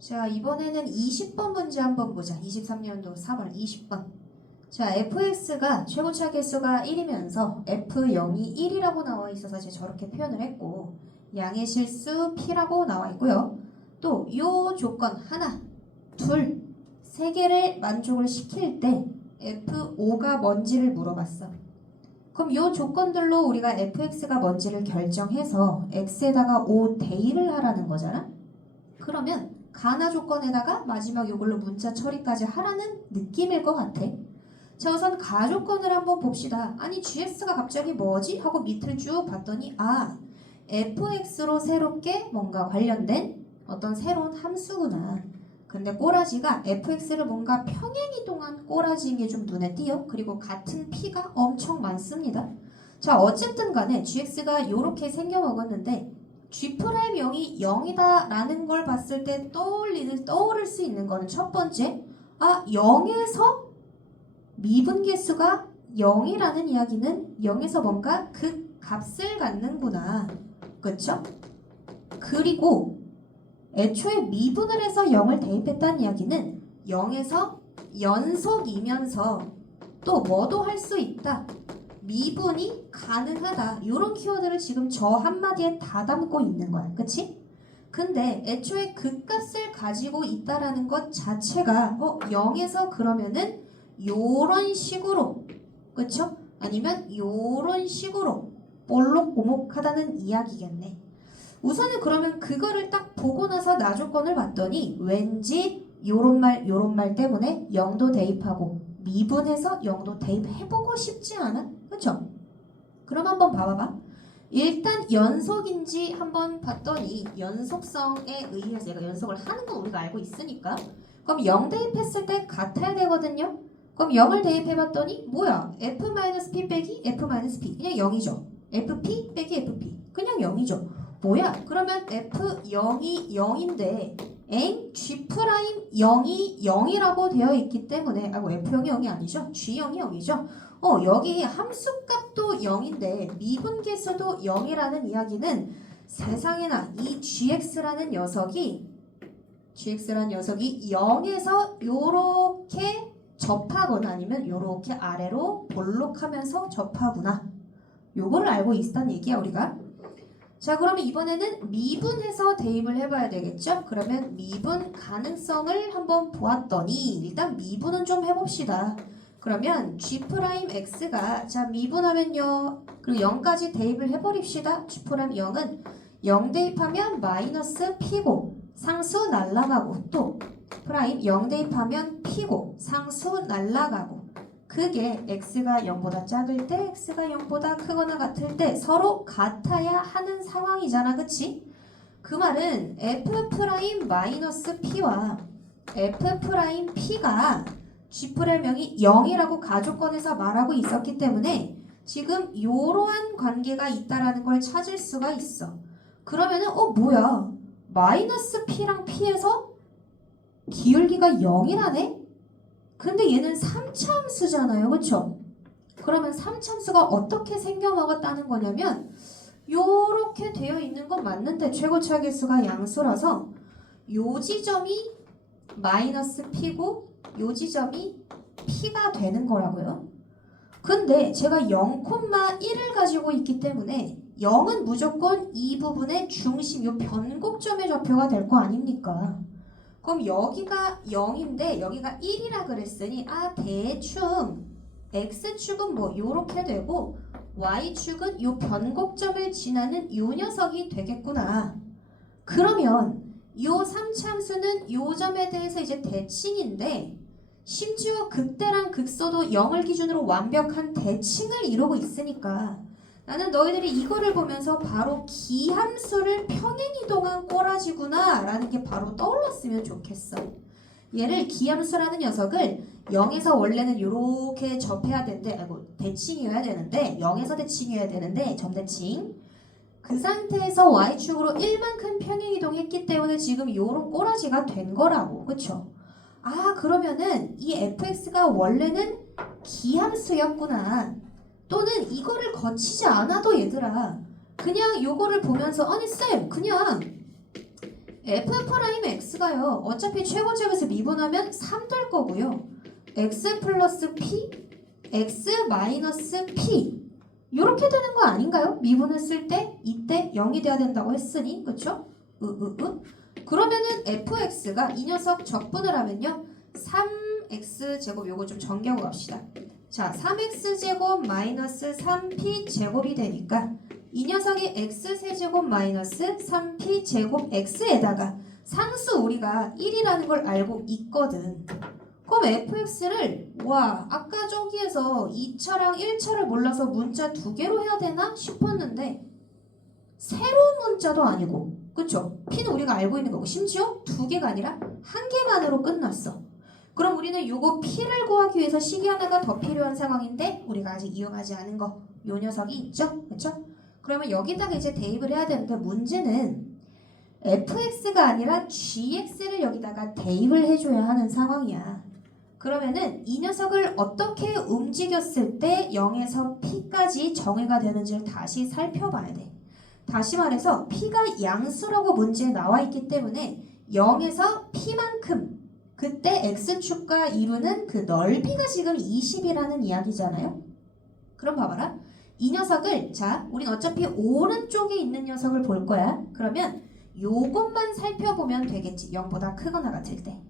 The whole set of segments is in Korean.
자, 이번에는 20번 문제 한번 보자. 23년도 3월 20번. 자, fx가 최고차 개수가 1이면서 f0이 1이라고 나와 있어서 제가 저렇게 표현을 했고, 양의 실수 p라고 나와 있고요. 또 요 조건 하나, 둘, 세 개를 만족을 시킬 때 f5가 뭔지를 물어봤어. 그럼 요 조건들로 우리가 fx가 뭔지를 결정해서 x에다가 5 대입을 하라는 거잖아. 그러면 가나 조건에다가 마지막 요걸로 문자 처리까지 하라는 느낌일 것 같아. 자, 우선 가 조건을 한번 봅시다. 아니 gx가 갑자기 뭐지? 하고 밑을 쭉 봤더니 fx로 새롭게 뭔가 관련된 어떤 새로운 함수구나. 근데 꼬라지가 fx를 뭔가 평행이동한 꼬라지인 게 좀 눈에 띄어. 그리고 같은 p가 엄청 많습니다. 자, 어쨌든 간에 gx가 이렇게 생겨먹었는데 G'0이 0이다 라는 걸 봤을 때 떠오를 수 있는 거는 첫 번째, 0에서 미분계수가 0이라는 이야기는 0에서 뭔가 극값을 갖는구나. 그쵸? 그리고 애초에 미분을 해서 0을 대입했다는 이야기는 0에서 연속이면서 또 뭐도 할 수 있다. 미분이 가능하다. 이런 키워드를 지금 저 한마디에 다 담고 있는 거야. 그치? 근데 애초에 극값을 가지고 있다라는 것 자체가 0에서 그러면은 요런 식으로, 그쵸? 아니면 요런 식으로 볼록오목하다는 이야기겠네. 우선은 그러면 그거를 딱 보고 나서 나 조건을 봤더니 왠지 요런 말 때문에 0도 대입하고 미분해서 0도 대입해보고 싶지 않아? 그쵸? 그럼 한번 봐봐봐. 일단 연속인지 한번 봤더니 연속성에 의해서 얘가 연속을 하는 건 우리가 알고 있으니까 그럼 0 대입했을 때 같아야 되거든요. 그럼 0을 대입해봤더니 뭐야? f-p 빼기 f-p 그냥 0이죠. fp 빼기 fp 그냥 0이죠. 뭐야? 그러면 f0이 0인데 g'0이 0이라고 되어 있기 때문에 f0이 0이 아니죠? g0이 0이죠? 여기 함수값도 0인데 미분계수도 0이라는 이야기는 세상에나 이 gx라는 녀석이 0에서 요렇게 접하거나 아니면 요렇게 아래로 볼록하면서 접하구나. 요거를 알고 있다는 얘기야 우리가. 자, 그러면 이번에는 미분해서 대입을 해봐야 되겠죠? 그러면 미분 가능성을 한번 보았더니 일단 미분은 좀 해봅시다. 그러면 g'x가 자 미분하면요. 그리고 0까지 대입을 해버립시다. g'0은 0 대입하면 마이너스 p고 상수 날라가고 또 프라임 0 대입하면 p고 상수 날라가고 그게 x가 0보다 작을 때 x가 0보다 크거나 같을 때 서로 같아야 하는 상황이잖아. 그치? 그 말은 f'-p와 f'-p가 g'명이 0이라고 가조건에서 말하고 있었기 때문에 지금 이러한 관계가 있다라는 걸 찾을 수가 있어. 그러면은 뭐야? 마이너스 p랑 p에서 기울기가 0이라네? 근데 얘는 3차 함수잖아요. 그쵸? 그러면 3차 함수가 어떻게 생겨먹었다는 거냐면 요렇게 되어 있는 건 맞는데 최고차 개수가 양수라서 요 지점이 마이너스 p고 요 지점이 p가 되는 거라고요. 근데 제가 0,1을 가지고 있기 때문에 0은 무조건 이 부분의 중심, 요 변곡점의 좌표가 될 거 아닙니까? 그럼 여기가 0인데 여기가 1이라 그랬으니 대충 x축은 뭐 요렇게 되고 y축은 요 변곡점을 지나는 요 녀석이 되겠구나. 그러면 요 3차 함수는 요 점에 대해서 이제 대칭인데 심지어 극대랑 극소도 0을 기준으로 완벽한 대칭을 이루고 있으니까 나는 너희들이 이거를 보면서 바로 기함수를 평행이동한 꼬라지구나 라는 게 바로 떠올랐으면 좋겠어. 얘를 기함수라는 녀석을 0에서 원래는 이렇게 접해야 되는데 대칭이어야 되는데 0에서 대칭이어야 되는데 점대칭 그 상태에서 y축으로 1만큼 평행이동했기 때문에 지금 요런 꼬라지가 된 거라고. 그쵸? 그러면은 이 fx가 원래는 기함수였구나. 또는 이거를 거치지 않아도 얘들아 그냥 요거를 보면서 아니 쌤 그냥 f'x가요. 어차피 최고점에서 미분하면 3 될 거고요. x 플러스 p, x 마이너스 p 이렇게 되는 거 아닌가요? 미분했을 때 이때 0이 돼야 된다고 했으니 그쵸? 그러면은 fx가 이 녀석 적분을 하면요 3x제곱 요거 좀 정리하고 갑시다. 자 3x제곱 마이너스 3p제곱이 되니까 이 녀석이 x세제곱 마이너스 3p제곱 x에다가 상수 우리가 1이라는 걸 알고 있거든. 그럼 fx를 아까 저기에서 2차랑 1차를 몰라서 문자 2개로 해야 되나 싶었는데 새로운 문자도 아니고 그쵸? p는 우리가 알고 있는 거고 심지어 2개가 아니라 1개만으로 끝났어. 그럼 우리는 요거 p를 구하기 위해서 식이 하나가 더 필요한 상황인데 우리가 아직 이용하지 않은 거 요 녀석이 있죠? 그쵸? 그러면 여기다가 이제 대입을 해야 되는데 문제는 fx가 아니라 gx를 여기다가 대입을 해줘야 하는 상황이야. 그러면은 이 녀석을 어떻게 움직였을 때 0에서 p까지 정의가 되는지를 다시 살펴봐야 돼. 다시 말해서 p가 양수라고 문제에 나와 있기 때문에 0에서 p만큼 그때 x축과 이루는 그 넓이가 지금 20이라는 이야기잖아요. 그럼 봐봐라. 이 녀석을 우린 어차피 오른쪽에 있는 녀석을 볼 거야. 그러면 요것만 살펴보면 되겠지. 0보다 크거나 같을 때.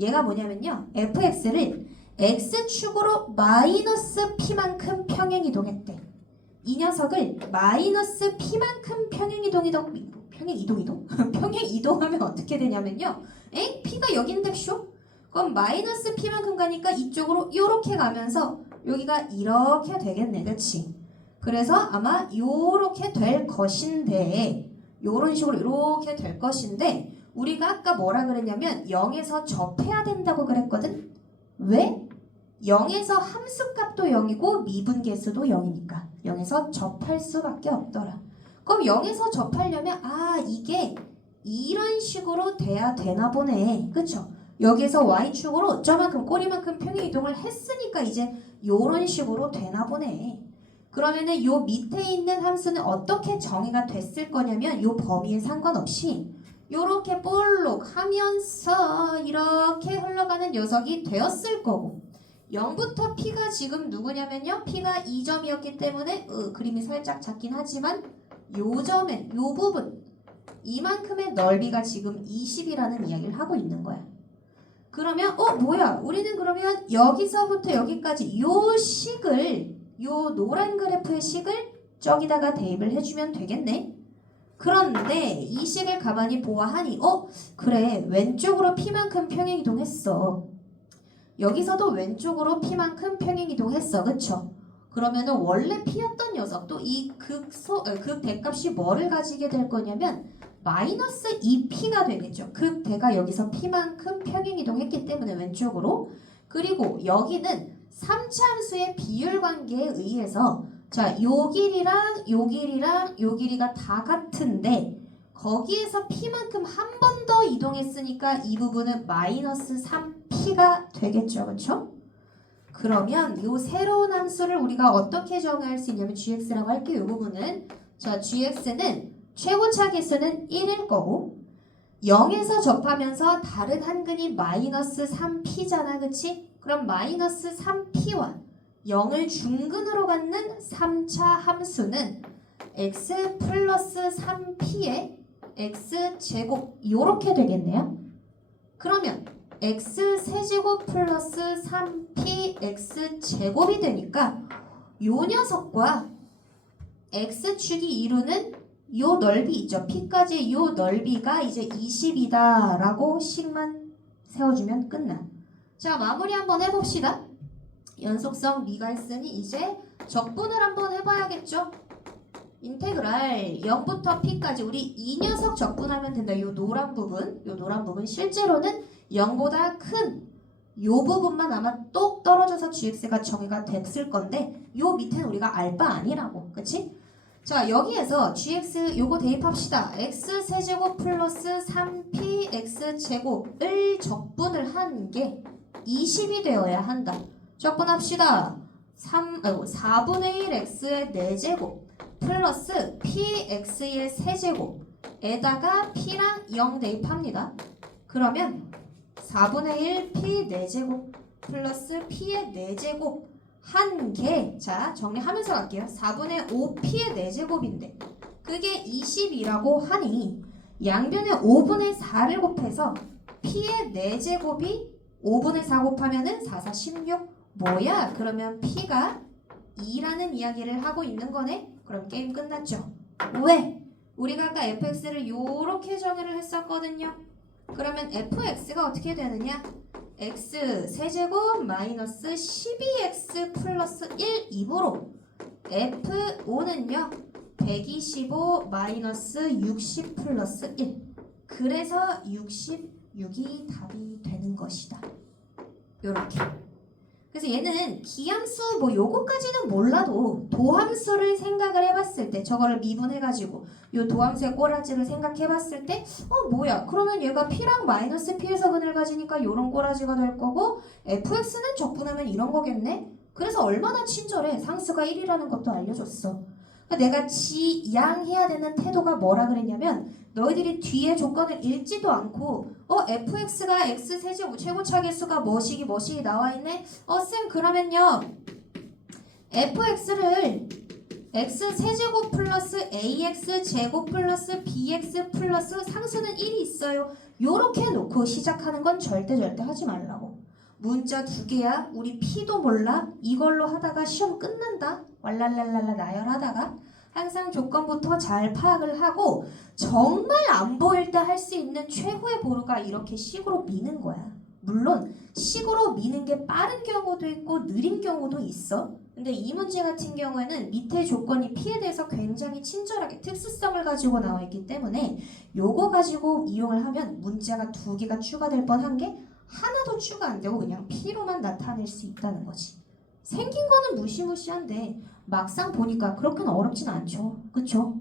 얘가 뭐냐면요. fx를 x축으로 마이너스 p만큼 평행이동했대. 이 녀석을 마이너스 p만큼 평행이동하면 어떻게 되냐면요. p가 여긴데 쇼? 그럼 마이너스 p만큼 가니까 이쪽으로 요렇게 가면서 여기가 이렇게 되겠네. 그치? 그래서 아마 요렇게 될 것인데 요런 식으로 요렇게 될 것인데 우리가 아까 뭐라 그랬냐면 0에서 접해야 된다고 그랬거든? 왜? 0에서 함수값도 0이고 미분계수도 0이니까 0에서 접할 수밖에 없더라. 그럼 0에서 접하려면 이게 이런 식으로 돼야 되나 보네. 그쵸? 여기에서 y축으로 저만큼 꼬리만큼 평행이동을 했으니까 이제 요런 식으로 되나 보네. 그러면은 요 밑에 있는 함수는 어떻게 정의가 됐을 거냐면 요 범위에 상관없이 요렇게 볼록 하면서 이렇게 흘러가는 녀석이 되었을 거고 0부터 p가 지금 누구냐면요. p가 2점이었기 때문에 그림이 살짝 작긴 하지만 요 점에 요 부분 이만큼의 넓이가 지금 20이라는 이야기를 하고 있는 거야. 그러면 우리는 그러면 여기서부터 여기까지 요 식을 요 노란 그래프의 식을 저기다가 대입을 해주면 되겠네. 그런데 이 식을 가만히 보아하니 그래 왼쪽으로 p만큼 평행이동했어. 여기서도 왼쪽으로 p만큼 평행이동했어. 그쵸? 그러면은 원래 p였던 녀석도 이 극대값이 뭐를 가지게 될 거냐면 마이너스 2p가 되겠죠. 극대가 여기서 p만큼 평행이동했기 때문에 왼쪽으로. 그리고 여기는 3차 함수의 비율 관계에 의해서 요 길이랑 요 길이랑 요 길이가 다 같은데 거기에서 p만큼 한 번 더 이동했으니까 이 부분은 마이너스 3p가 되겠죠. 그렇죠? 그러면 요 새로운 함수를 우리가 어떻게 정의할 수 있냐면 gx라고 할게요. 이 부분은 gx는 최고차 계수는 1일 거고 0에서 접하면서 다른 한근이 마이너스 3p잖아. 그치? 그럼 마이너스 3p와 0을 중근으로 갖는 3차 함수는 x 플러스 3p의 x제곱 요렇게 되겠네요. 그러면 x세제곱 플러스 3p x제곱이 되니까 요 녀석과 x축이 이루는 요 넓이 있죠. p까지 요 넓이가 이제 20이다 라고 식만 세워주면 끝나. 자 마무리 한번 해봅시다. 연속성 미가 있으니 이제 적분을 한번 해봐야겠죠. 인테그랄 0부터 p까지 우리 이 녀석 적분하면 된다. 요 노란 부분 실제로는 0보다 큰 요 부분만 아마 똑 떨어져서 gx가 정의가 됐을 건데 요 밑에는 우리가 알 바 아니라고. 그치? 자 여기에서 gx 요거 대입합시다. x세제곱 플러스 3p x제곱을 적분을 한 게 20이 되어야 한다. 적분합시다. 4분의 1 x의 4제곱 플러스 px의 세제곱 에다가 p랑 0 대입합니다. 그러면 4분의 1 p 4제곱 플러스 p의 4제곱 한 개. 자, 정리하면서 갈게요. 4분의 5 p의 4제곱인데 그게 20이라고 하니 양변에 5분의 4를 곱해서 p의 4제곱이 5분의 4 곱하면은 4, 4, 16. 뭐야? 그러면 p가 2라는 이야기를 하고 있는 거네? 그럼 게임 끝났죠. 왜? 우리가 아까 fx를 요렇게 정의를 했었거든요. 그러면 fx가 어떻게 되느냐? x 세제곱 마이너스 12x 플러스 1 2으로 f5는요 125 마이너스 60 플러스 1. 그래서 66이 답이 되는 것이다. 요렇게. 그래서 얘는 기함수 뭐 요거까지는 몰라도 도함수를 생각을 해봤을 때 저거를 미분해가지고 요 도함수의 꼬라지를 생각해봤을 때 뭐야 그러면 얘가 p랑 마이너스 p에서 근을 가지니까 요런 꼬라지가 될 거고 fx는 적분하면 이런 거겠네. 그래서 얼마나 친절해. 상수가 1이라는 것도 알려줬어. 그러니까 내가 지양해야 되는 태도가 뭐라 그랬냐면 너희들이 뒤에 조건을 읽지도 않고 fx가 x 세제곱 최고차계수가 뭐시기 나와있네. 쌤 그러면요 fx를 x 세제곱 플러스 ax 제곱 플러스 bx 플러스 상수는 1이 있어요. 요렇게 놓고 시작하는 건 절대 하지 말라고. 문자 2개야. 우리 p도 몰라. 이걸로 하다가 시험 끝난다. 왈랄랄랄라 나열하다가 항상 조건부터 잘 파악을 하고 정말 안 보일 때 할 수 있는 최후의 보루가 이렇게 식으로 미는 거야. 물론 식으로 미는 게 빠른 경우도 있고 느린 경우도 있어. 근데 이 문제 같은 경우에는 밑에 조건이 p에 대해서 굉장히 친절하게 특수성을 가지고 나와 있기 때문에 요거 가지고 이용을 하면 문자가 2개가 추가될 뻔한 게 하나도 추가 안 되고 그냥 p로만 나타낼 수 있다는 거지. 생긴 거는 무시무시한데 막상 보니까 그렇게는 어렵진 않죠. 그쵸?